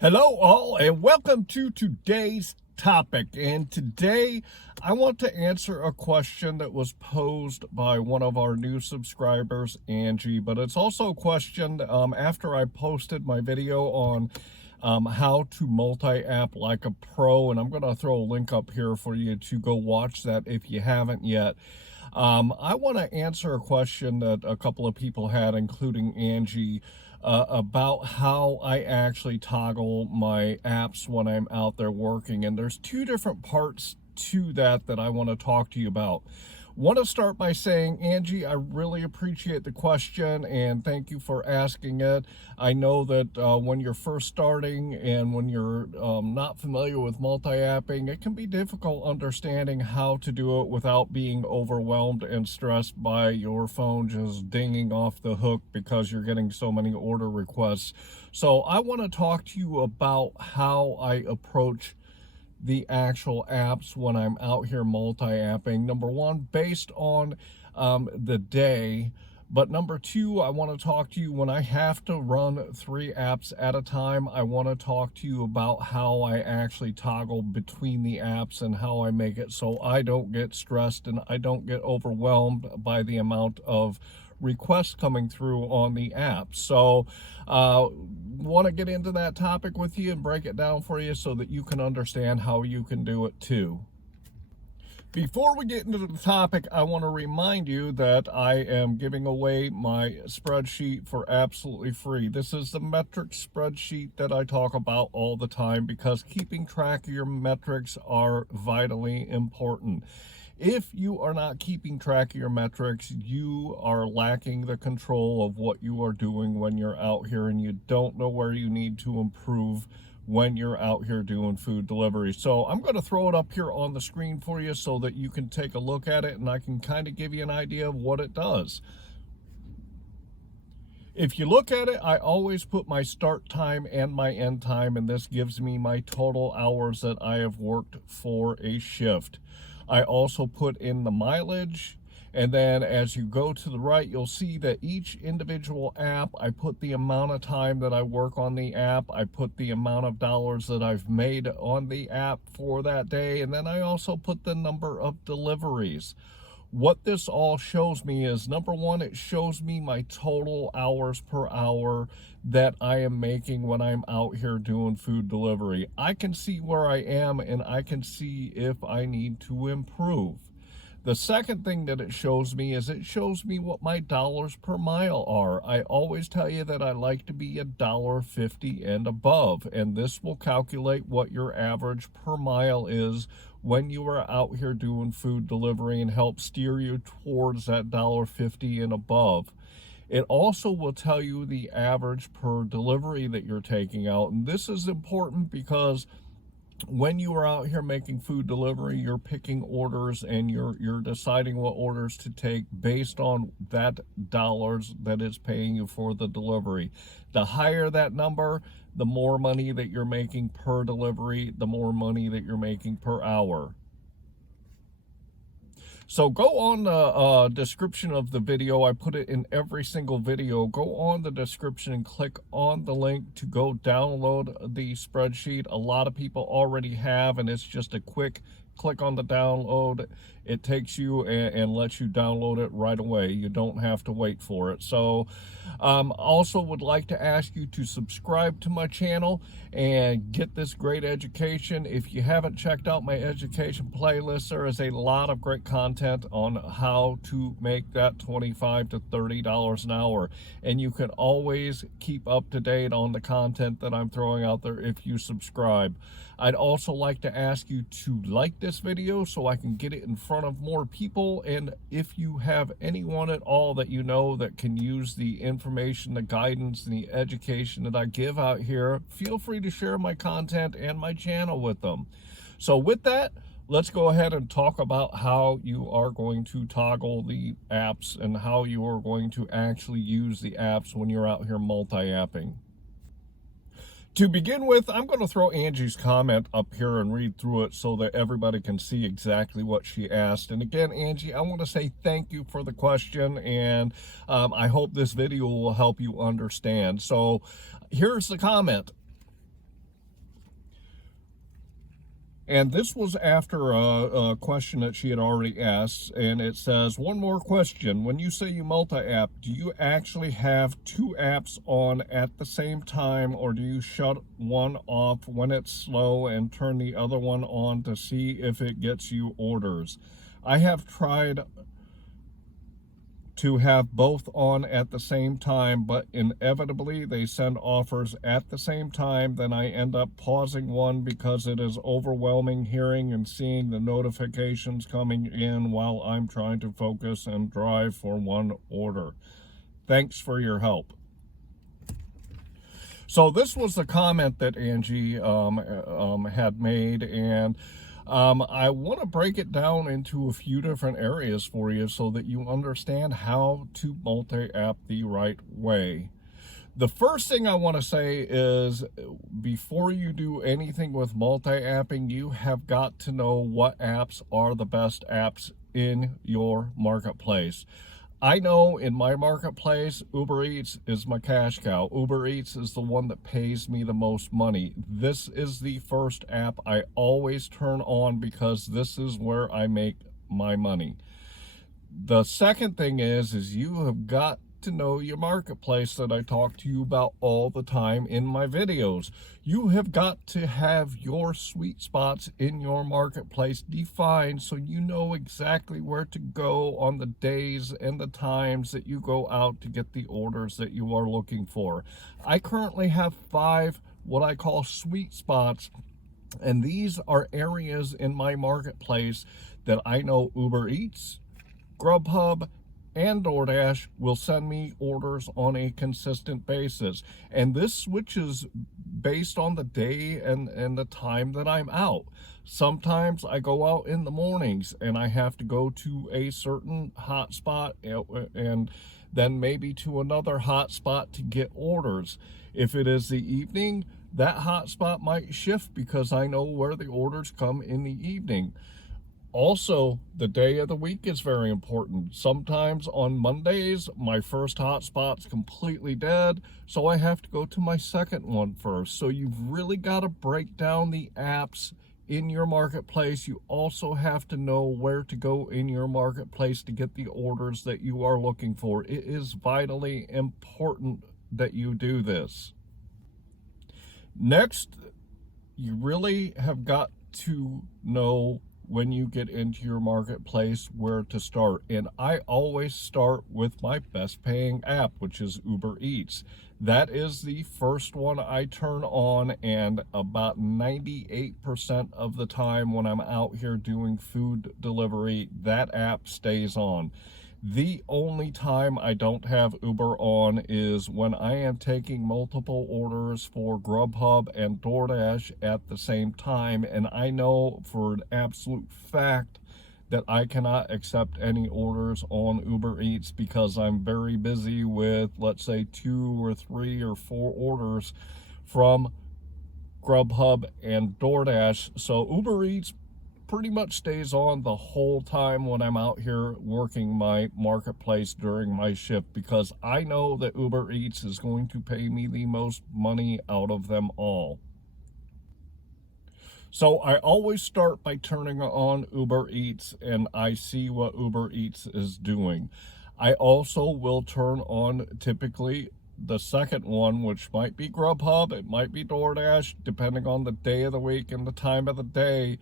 Hello all and welcome to today's topic. And today I want to answer a question that was posed by one of our new subscribers, Angie, but it's also a question after I posted my video on how to multi-app like a pro, and I'm going to throw a link up here for you to go watch that if you haven't yet. I want to answer a question that a couple of people had, including Angie, about how I actually toggle my apps when I'm out there working. And there's two different parts to that I want to talk to you about. Want to start by saying, Angie, I really appreciate the question and thank you for asking it. I know that when you're first starting and when you're not familiar with multi-apping, it can be difficult understanding how to do it without being overwhelmed and stressed by your phone just dinging off the hook because you're getting so many order requests. So I want to talk to you about how I approach the actual apps when I'm out here multi-apping. Number one, based on the day. But number two, I want to talk to you when I have to run 3 apps at a time. I want to talk to you about how I actually toggle between the apps and how I make it so I don't get stressed and I don't get overwhelmed by the amount of requests coming through on the app. So want to get into that topic with you and break it down for you so that you can understand how you can do it too. Before we get into the topic, I want to remind you that I am giving away my spreadsheet for absolutely free. This is the metrics spreadsheet that I talk about all the time because keeping track of your metrics are vitally important. If you are not keeping track of your metrics, you are lacking the control of what you are doing when you're out here and you don't know where you need to improve when you're out here doing food delivery. So I'm going to throw it up here on the screen for you so that you can take a look at it and I can kind of give you an idea of what it does. If you look at it, I always put my start time and my end time, and this gives me my total hours that I have worked for a shift. I also put in the mileage, and then as you go to the right, you'll see that each individual app, I put the amount of time that I work on the app, I put the amount of dollars that I've made on the app for that day, and then I also put the number of deliveries. What this all shows me is, number one, it shows me my total hours per hour that I am making when I'm out here doing food delivery. I can see where I am and I can see if I need to improve. The second thing that it shows me is it shows me what my dollars per mile are. I always tell you that I like to be $1.50 and above, and this will calculate what your average per mile is when you are out here doing food delivery and help steer you towards that $1.50 and above. It also will tell you the average per delivery that you're taking out, and this is important because when you are out here making food delivery, you're picking orders and you're deciding what orders to take based on that dollars that is paying you for the delivery. The higher that number, the more money that you're making per delivery, the more money that you're making per hour. So go on the description of the video. I put it in every single video. Go on the description and click on the link to go download the spreadsheet. A lot of people already have, and it's just a quick click on the download. It takes you and lets you download it right away. You don't have to wait for it. So also would like to ask you to subscribe to my channel and get this great education. If you haven't checked out my education playlist, there is a lot of great content on how to make that $25 to $30 an hour. And you can always keep up to date on the content that I'm throwing out there if you subscribe. I'd also like to ask you to like this video so I can get it in front of more people. And if you have anyone at all that you know that can use the information, the guidance, and the education that I give out here, feel free to share my content and my channel with them. So with that, let's go ahead and talk about how you are going to toggle the apps and how you are going to actually use the apps when you're out here multi-apping. To begin with, I'm going to throw Angie's comment up here and read through it so that everybody can see exactly what she asked. And again, Angie, I want to say thank you for the question, and I hope this video will help you understand. So here's the comment. And this was after a question that she had already asked, and it says, one more question. When you say you multi-app, do you actually have two apps on at the same time, or do you shut one off when it's slow and turn the other one on to see if it gets you orders? I have tried to have both on at the same time, but inevitably they send offers at the same time. Then I end up pausing one because it is overwhelming hearing and seeing the notifications coming in while I'm trying to focus and drive for one order. Thanks for your help. So this was the comment that Angie had made, and I want to break it down into a few different areas for you so that you understand how to multi-app the right way. The first thing I want to say is, before you do anything with multi-apping, you have got to know what apps are the best apps in your marketplace. I know in my marketplace, Uber Eats is my cash cow. Uber Eats is the one that pays me the most money. This is the first app I always turn on because this is where I make my money. The second thing is you have got to know your marketplace that I talk to you about all the time in my videos. You have got to have your sweet spots in your marketplace defined so you know exactly where to go on the days and the times that you go out to get the orders that you are looking for. I currently have 5 what I call sweet spots, and these are areas in my marketplace that I know Uber Eats, GrubHub, and DoorDash will send me orders on a consistent basis. And this switches based on the day and the time that I'm out. Sometimes I go out in the mornings and I have to go to a certain hotspot and then maybe to another hotspot to get orders. If it is the evening, that hotspot might shift because I know where the orders come in the evening. Also, the day of the week is very important. Sometimes on Mondays, my first hotspot's completely dead, so I have to go to my second one first. So you've really got to break down the apps in your marketplace. You also have to know where to go in your marketplace to get the orders that you are looking for. It is vitally important that you do this. Next, you really have got to know when you get into your marketplace where to start. And I always start with my best paying app, which is Uber Eats. That is the first one I turn on, and about 98% of the time when I'm out here doing food delivery, that app stays on. The only time I don't have Uber on is when I am taking multiple orders for GrubHub and DoorDash at the same time, and I know for an absolute fact that I cannot accept any orders on Uber Eats because I'm very busy with, let's say, 2 or 3 or 4 orders from GrubHub and DoorDash. So Uber Eats pretty much stays on the whole time when I'm out here working my marketplace during my shift, because I know that Uber Eats is going to pay me the most money out of them all. So I always start by turning on Uber Eats and I see what Uber Eats is doing. I also will turn on typically the second one, which might be GrubHub, it might be DoorDash, depending on the day of the week and the time of the day.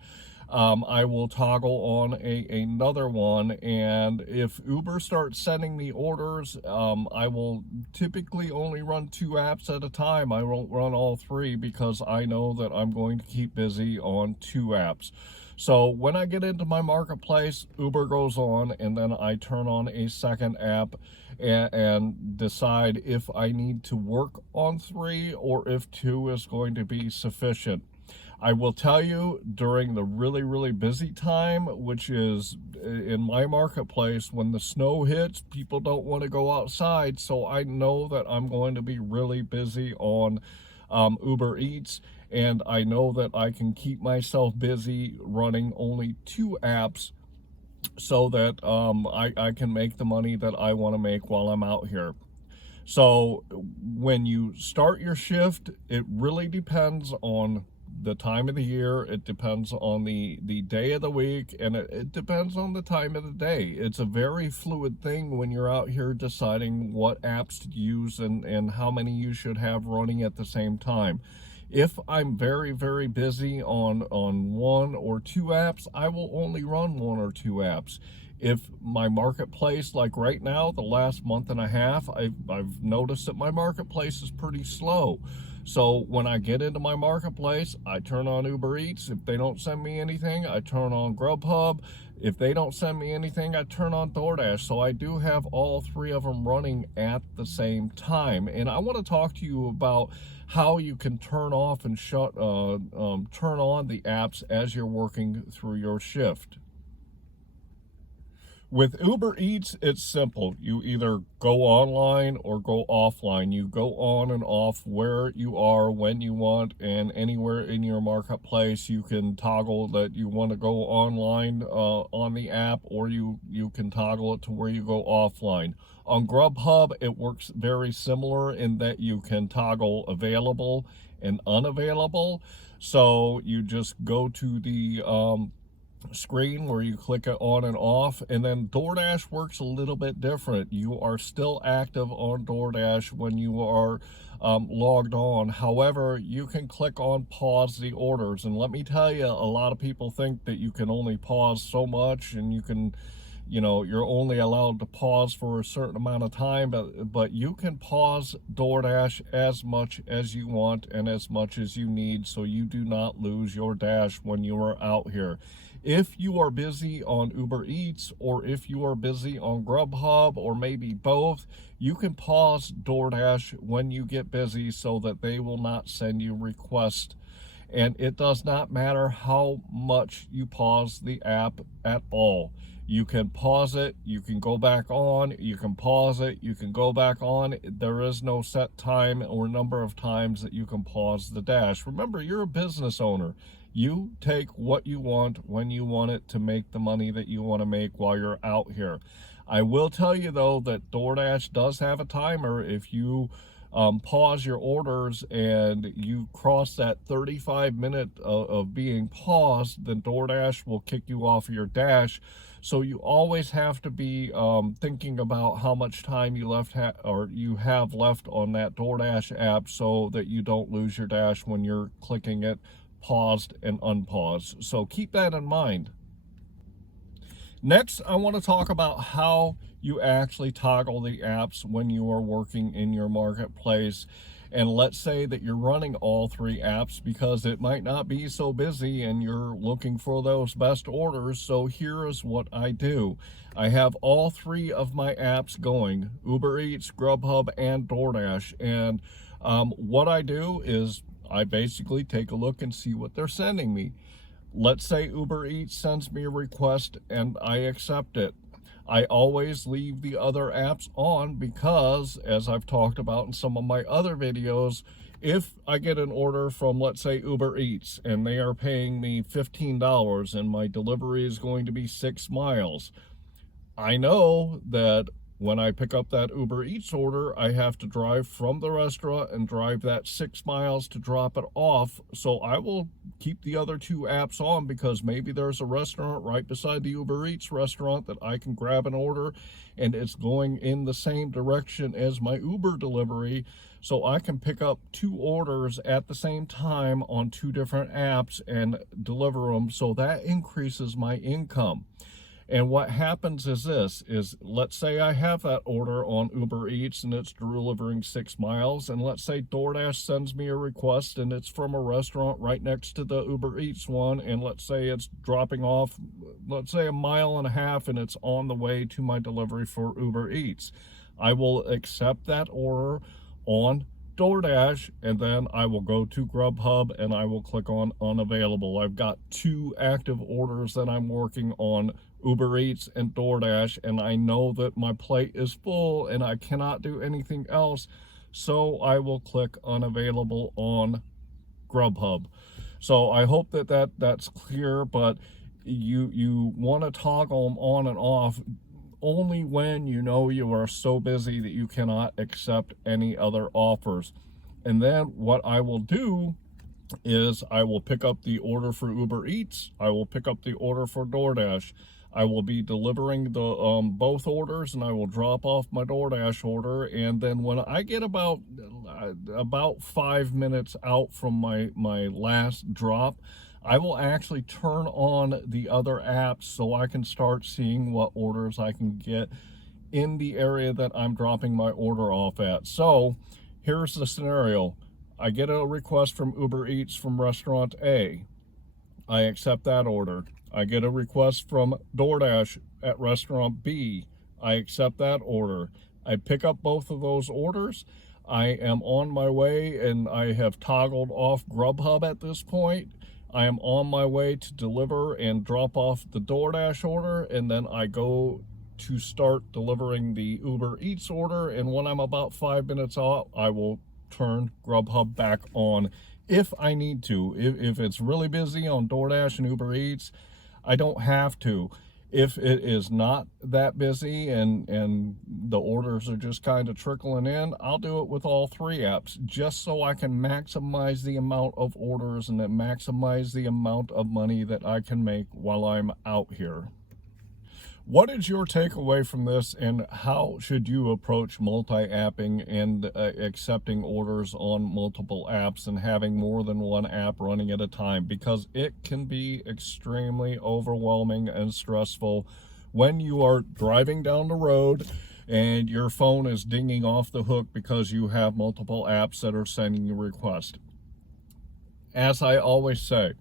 I will toggle on another one, and if Uber starts sending me orders, I will typically only run 2 apps at a time. I won't run all 3 because I know that I'm going to keep busy on 2 apps. So when I get into my marketplace, Uber goes on, and then I turn on a second app and decide if I need to work on 3 or if 2 is going to be sufficient. I will tell you, during the really, really busy time, which is in my marketplace, when the snow hits, people don't want to go outside. So I know that I'm going to be really busy on Uber Eats. And I know that I can keep myself busy running only 2 apps so that I can make the money that I want to make while I'm out here. So when you start your shift, it really depends on the time of the year, it depends on the day of the week, and it depends on the time of the day. It's a very fluid thing when you're out here deciding what apps to use and how many you should have running at the same time. If I'm very, very busy on one or two apps, I will only run one or two apps. If my marketplace, like right now, the last month and a half, I've noticed that my marketplace is pretty slow. So when I get into my marketplace, I turn on Uber Eats. If they don't send me anything, I turn on GrubHub. If they don't send me anything, I turn on DoorDash. So I do have all three of them running at the same time. And I want to talk to you about how you can turn off and turn on the apps as you're working through your shift. With Uber Eats, it's simple. You either go online or go offline. You go on and off where you are, when you want, and anywhere in your marketplace. You can toggle that you want to go online on the app, or you can toggle it to where you go offline. On GrubHub, it works very similar in that you can toggle available and unavailable. So you just go to the screen where you click it on and off. And then DoorDash works a little bit different. You are still active on DoorDash when you are logged on. However, you can click on pause the orders, and let me tell you, a lot of people think that you can only pause so much, and you can, you're only allowed to pause for a certain amount of time, but you can pause DoorDash as much as you want and as much as you need, so you do not lose your dash when you are out here. If you are busy on Uber Eats, or if you are busy on GrubHub, or maybe both, you can pause DoorDash when you get busy so that they will not send you requests. And it does not matter how much you pause the app at all. You can pause it, you can go back on, you can pause it, you can go back on. There is no set time or number of times that you can pause the dash. Remember, you're a business owner. You take what you want when you want it to make the money that you want to make while you're out here. I will tell you, though, that DoorDash does have a timer. If you pause your orders and you cross that 35-minute of being paused, then DoorDash will kick you off of your dash. So you always have to be thinking about how much time you have left on that DoorDash app, so that you don't lose your dash when you're clicking it paused and unpaused. So keep that in mind. Next, I want to talk about how you actually toggle the apps when you are working in your marketplace. And let's say that you're running all three apps because it might not be so busy and you're looking for those best orders. So here is what I do. I have all three of my apps going: Uber Eats, GrubHub, and DoorDash. And what I do is I basically take a look and see what they're sending me. Let's say Uber Eats sends me a request and I accept it. I always leave the other apps on because, as I've talked about in some of my other videos, if I get an order from, let's say, Uber Eats, and they are paying me $15 and my delivery is going to be 6 miles, I know that when I pick up that Uber Eats order, I have to drive from the restaurant and drive that 6 miles to drop it off. So I will keep the other two apps on, because maybe there's a restaurant right beside the Uber Eats restaurant that I can grab an order, and it's going in the same direction as my Uber delivery. So I can pick up two orders at the same time on two different apps and deliver them. So that increases my income. And what happens is this, let's say I have that order on Uber Eats and it's delivering 6 miles, and let's say DoorDash sends me a request and it's from a restaurant right next to the Uber Eats one, and let's say it's dropping off, let's say 1.5 miles, and it's on the way to my delivery for Uber Eats. I will accept that order on DoorDash, and then I will go to GrubHub and I will click on unavailable. I've got 2 active orders that I'm working on, Uber Eats and DoorDash, and I know that my plate is full and I cannot do anything else, so I will click unavailable on GrubHub. So I hope that's clear, but you want to toggle them on and off only when you know you are so busy that you cannot accept any other offers. And then what I will do is I will pick up the order for Uber Eats. I will pick up the order for DoorDash. I will be delivering the both orders, and I will drop off my DoorDash order. And then when I get about 5 minutes out from my last drop, I will actually turn on the other apps so I can start seeing what orders I can get in the area that I'm dropping my order off at. So here's the scenario. I get a request from Uber Eats from restaurant A. I accept that order. I get a request from DoorDash at restaurant B. I accept that order. I pick up both of those orders. I am on my way, and I have toggled off GrubHub at this point. I am on my way to deliver and drop off the DoorDash order, and then I go to start delivering the Uber Eats order. And when I'm about 5 minutes out, I will turn GrubHub back on if I need to. If it's really busy on DoorDash and Uber Eats, I don't have to. If it is not that busy and the orders are just kind of trickling in, I'll do it with all three apps, just so I can maximize the amount of orders and then maximize the amount of money that I can make while I'm out here. What is your takeaway from this, and how should you approach multi-apping and accepting orders on multiple apps and having more than one app running at a time? Because it can be extremely overwhelming and stressful when you are driving down the road and your phone is dinging off the hook because you have multiple apps that are sending you requests. As I always say,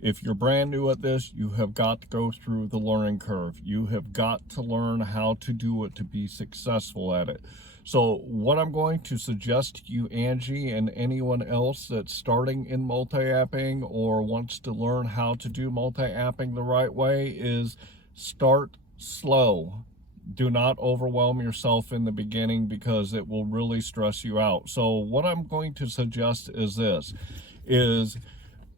if you're brand new at this, you have got to go through the learning curve. You have got to learn how to do it to be successful at it. So what I'm going to suggest to you, Angie, and anyone else that's starting in multi-apping or wants to learn how to do multi-apping the right way, is start slow. Do not overwhelm yourself in the beginning, because it will really stress you out. So what I'm going to suggest is this, is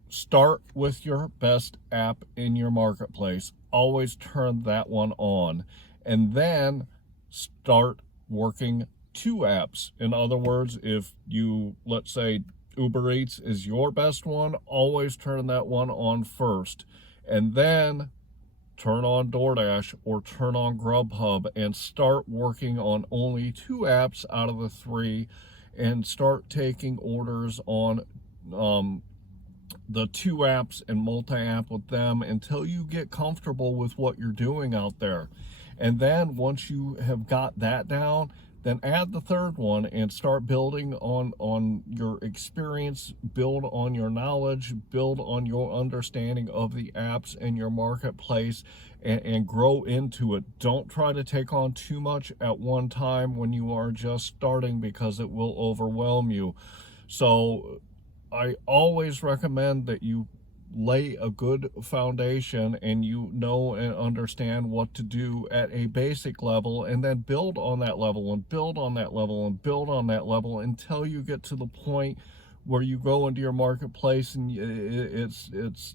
start with your best app in your marketplace. Always turn that one on, and then start working two apps. In other words, if you, let's say Uber Eats is your best one, always turn that one on first, and then turn on DoorDash or turn on GrubHub and start working on only two apps out of the three, and start taking orders on the two apps and multi-app with them until you get comfortable with what you're doing out there. And then once you have got that down, then add the third one and start building on your experience, build on your knowledge, build on your understanding of the apps and your marketplace, and grow into it. Don't try to take on too much at one time when you are just starting, because it will overwhelm you. So I always recommend that you lay a good foundation and you know and understand what to do at a basic level, and then build on that level and build on that level and build on that level until you get to the point where you go into your marketplace and it's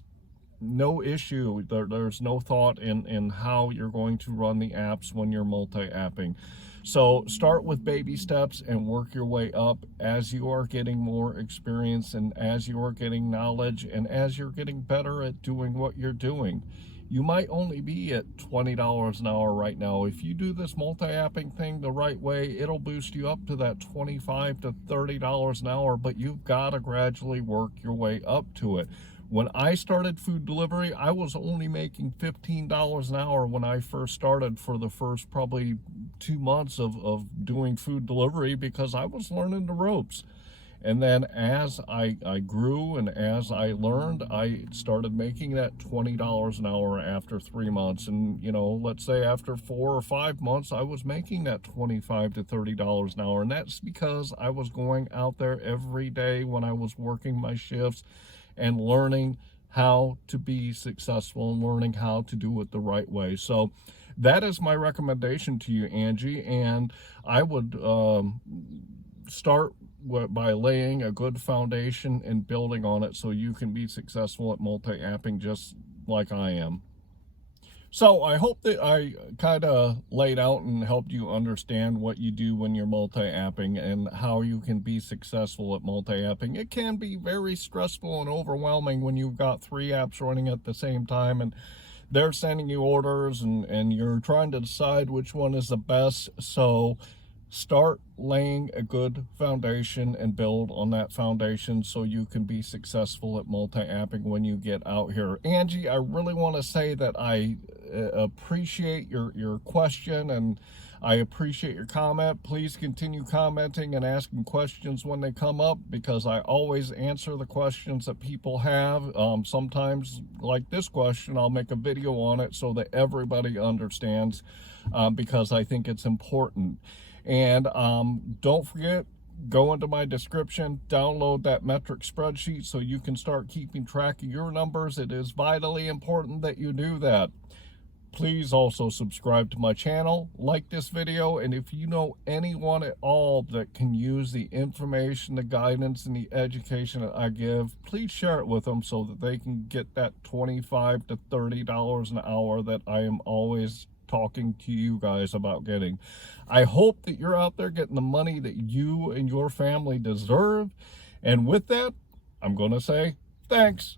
no issue. There's no thought in how you're going to run the apps when you're multi-apping. So start with baby steps and work your way up as you are getting more experience and as you are getting knowledge and as you're getting better at doing what you're doing. You might only be at $20 an hour right now. If you do this multi-apping thing the right way, it'll boost you up to that $25 to $30 an hour, but you've got to gradually work your way up to it. When I started food delivery, I was only making $15 an hour when I first started, for the first probably 2 months of doing food delivery, because I was learning the ropes. And then as I grew and as I learned, I started making that $20 an hour after 3 months. And, let's say after 4 or 5 months, I was making that $25 to $30 an hour. And that's because I was going out there every day when I was working my shifts and learning how to be successful and learning how to do it the right way. So that is my recommendation to you, Angie. And I would start by laying a good foundation and building on it so you can be successful at multi-apping just like I am. So I hope that I kind of laid out and helped you understand what you do when you're multi-apping and how you can be successful at multi-apping. It can be very stressful and overwhelming when you've got 3 apps running at the same time and they're sending you orders and you're trying to decide which one is the best. So start laying a good foundation and build on that foundation so you can be successful at multi-apping when you get out here. Angie, I really want to say that I appreciate your question and I appreciate your comment. Please continue commenting and asking questions when they come up because I always answer the questions that people have. Sometimes, like this question, I'll make a video on it so that everybody understands because I think it's important. And don't forget, go into my description, download that metric spreadsheet so you can start keeping track of your numbers. It is vitally important that you do that. Please also subscribe to my channel, like this video, and if you know anyone at all that can use the information, the guidance, and the education that I give, please share it with them so that they can get that $25 to $30 an hour that I am always talking to you guys about getting. I hope that you're out there getting the money that you and your family deserve. And with that, I'm going to say thanks.